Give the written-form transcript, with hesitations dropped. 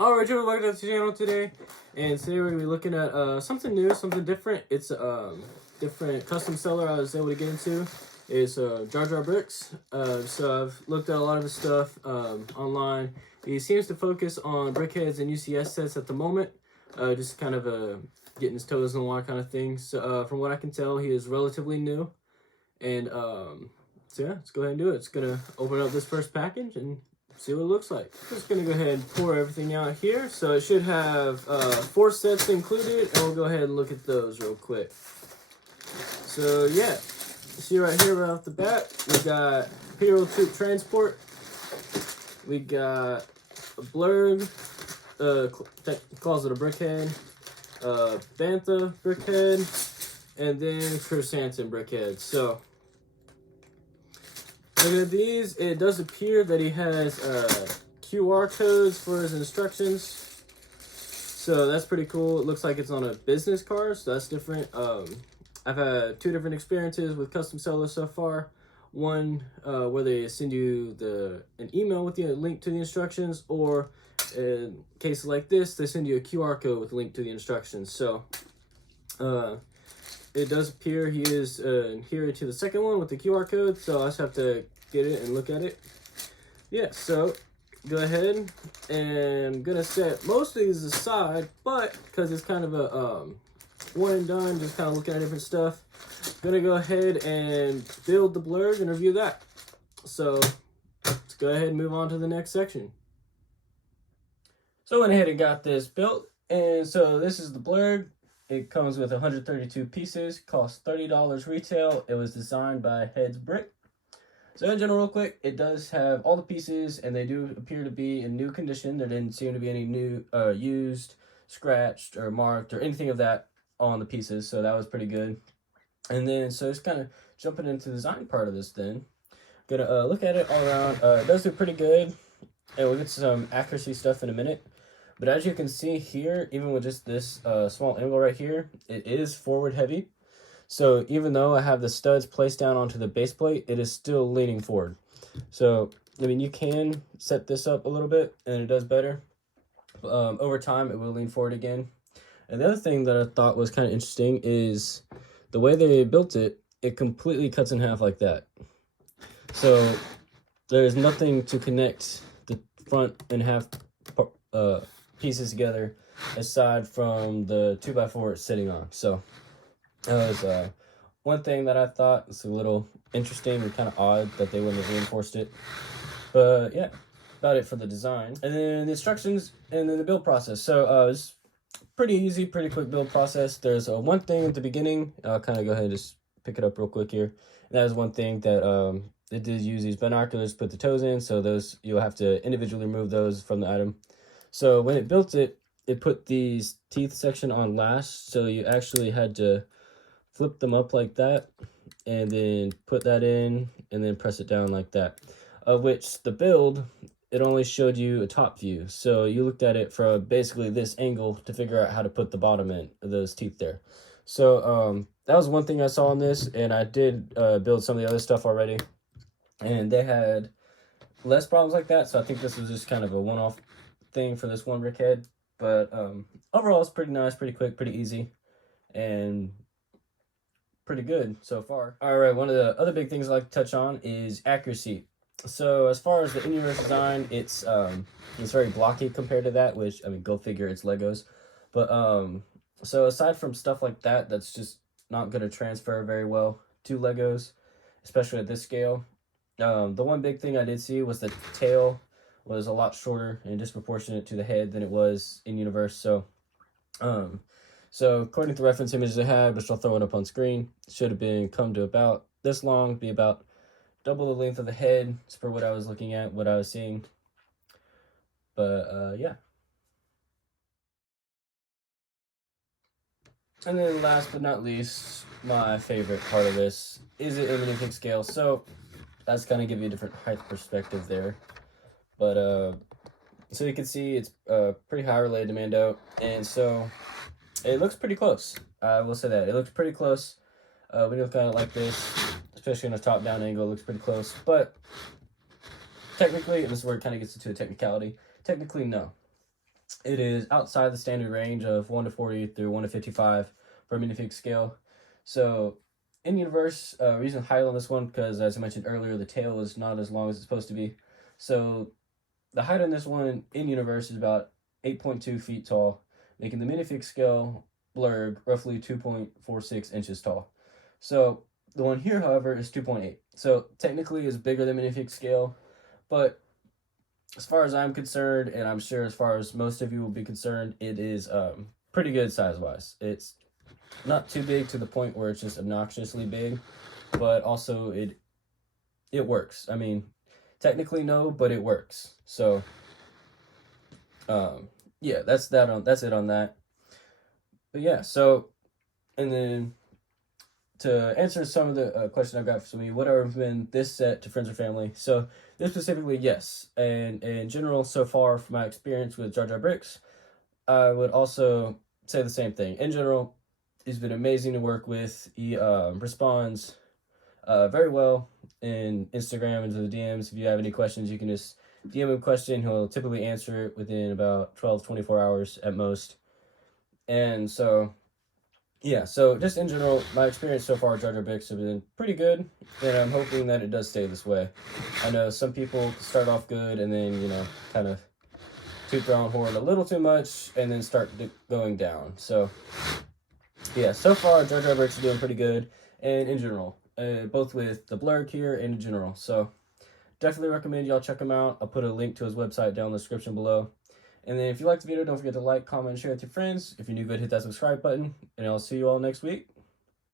Alright, y'all, welcome to the channel today. And today we're going to be looking at something new, something different. It's a different custom seller I was able to get into. It's JarJar Bricks. So I've looked at a lot of his stuff online. He seems to focus on brickheads and UCS sets at the moment. Just kind of getting his toes in the water kind of thing. So from what I can tell, he is relatively new. And so yeah, let's go ahead and do it. It's going to open up this first package and see what it looks like. Just gonna go ahead and pour everything out here. So it should have 4 sets included, and we'll go ahead and look at those real quick. So yeah, see right here right off the bat, we got Hero Troop Transport. We got a Blurrg, calls it a brickhead, Bantha brickhead, and then Chrysanthemum brickhead. So looking at these, it does appear that he has QR codes for his instructions. So that's pretty cool. It looks like it's on a business card, so that's different. I've had 2 different experiences with custom sellers so far. One where they send you an email with a link to the instructions, or in cases like this, they send you a QR code with a link to the instructions. So it does appear he is adhering to the second one with the QR code, so I just have to get it and look at it. Yeah, so go ahead, and I'm gonna set most of these aside, but because it's kind of a one and done, just kind of looking at different stuff, I'm gonna go ahead and build the Blurrg and review that. So let's go ahead and move on to the next section. So I went ahead and got this built, and so this is the Blurrg. It comes with 132 pieces, costs $30 retail. It was designed by Heads Brick. So in general, real quick, it does have all the pieces, and they do appear to be in new condition. There didn't seem to be any new used, scratched, or marked, or anything of that on the pieces, so that was pretty good. And then, so just kind of jumping into the design part of this then. Gonna look at it all around. It does look pretty good, and we'll get some accuracy stuff in a minute. But as you can see here, even with just this small angle right here, it is forward heavy. So even though I have the studs placed down onto the base plate, it is still leaning forward. So, I mean, you can set this up a little bit, and it does better. Over time, it will lean forward again. And the other thing that I thought was kind of interesting is the way they built it, it completely cuts in half like that. So there's nothing to connect the front and half pieces together aside from the 2x4 it's sitting on. So that was one thing that I thought was a little interesting and kind of odd that they wouldn't have reinforced it. But yeah, about it for the design. And then the instructions and then the build process. So it's pretty easy, pretty quick build process. There's one thing at the beginning. I'll kind of go ahead and just pick it up real quick here. And that is one thing that it did use these binoculars to put the toes in. So those, you'll have to individually remove those from the item. So when it built it, it put these teeth section on last. So you actually had to flip them up like that, and then put that in, and then press it down like that. Of which the build, it only showed you a top view. So you looked at it from basically this angle to figure out how to put the bottom in of those teeth there. So that was one thing I saw in this, and I did build some of the other stuff already, and they had less problems like that. So I think this was just kind of a one-off thing for this one brickhead. But overall, it's pretty nice, pretty quick, pretty easy, and pretty good so far. All right, one of the other big things I like to touch on is accuracy. So as far as the in-universe design, it's very blocky compared to that, which, I mean, go figure, it's Legos. But so aside from stuff like that, that's just not going to transfer very well to Legos, especially at this scale. The one big thing I did see was the tail was a lot shorter and disproportionate to the head than it was in universe. So so according to the reference images I had, which I'll throw it up on screen, it should have come to about this long, be about double the length of the head. As per what I was looking at, what I was seeing. But yeah. And then last but not least, my favorite part of this is the Minifig Scale. So that's kind of give you a different height perspective there. But so you can see it's pretty high related to Mando, and so it looks pretty close. I will say that it looks pretty close. When you look at it like this, especially in a top-down angle, it looks pretty close. But technically, and this is where it kind of gets into a technicality, technically no. It is outside the standard range of 1 to 40 through 1 to 55 for Minifig Scale. So in universe, reason height on this one because, as I mentioned earlier, the tail is not as long as it's supposed to be. So the height on this one in universe is about 8.2 feet tall, making the Minifig Scale Blurrg roughly 2.46 inches tall. So the one here, however, is 2.8. So technically is bigger than Minifig Scale, but as far as I'm concerned, and I'm sure as far as most of you will be concerned, it is pretty good size-wise. It's not too big to the point where it's just obnoxiously big, but also it works. I mean, technically no, but it works. So yeah, that's it on that. But yeah, so, and then to answer some of the questions I've got for me, would I recommend this set to friends or family? So this specifically, yes. And in general, so far from my experience with JarJar bricks, I would also say the same thing. In general, he's been amazing to work with. He responds very well in Instagram and to the DMs. If you have any questions, you can just DM him a question. He'll typically answer it within about 12, 24 hours at most. And so, yeah, so just in general, my experience so far with JarJar bricks have been pretty good, and I'm hoping that it does stay this way. I know some people start off good and then, you know, kind of toot their own horn a little too much and then start going down. So, yeah, so far JarJar bricks are doing pretty good, and in general, both with the Blurrg here and in general. So, definitely recommend y'all check him out. I'll put a link to his website down in the description below. And then if you liked the video, don't forget to like, comment, and share with your friends. If you're new, go ahead, hit that subscribe button. And I'll see you all next week.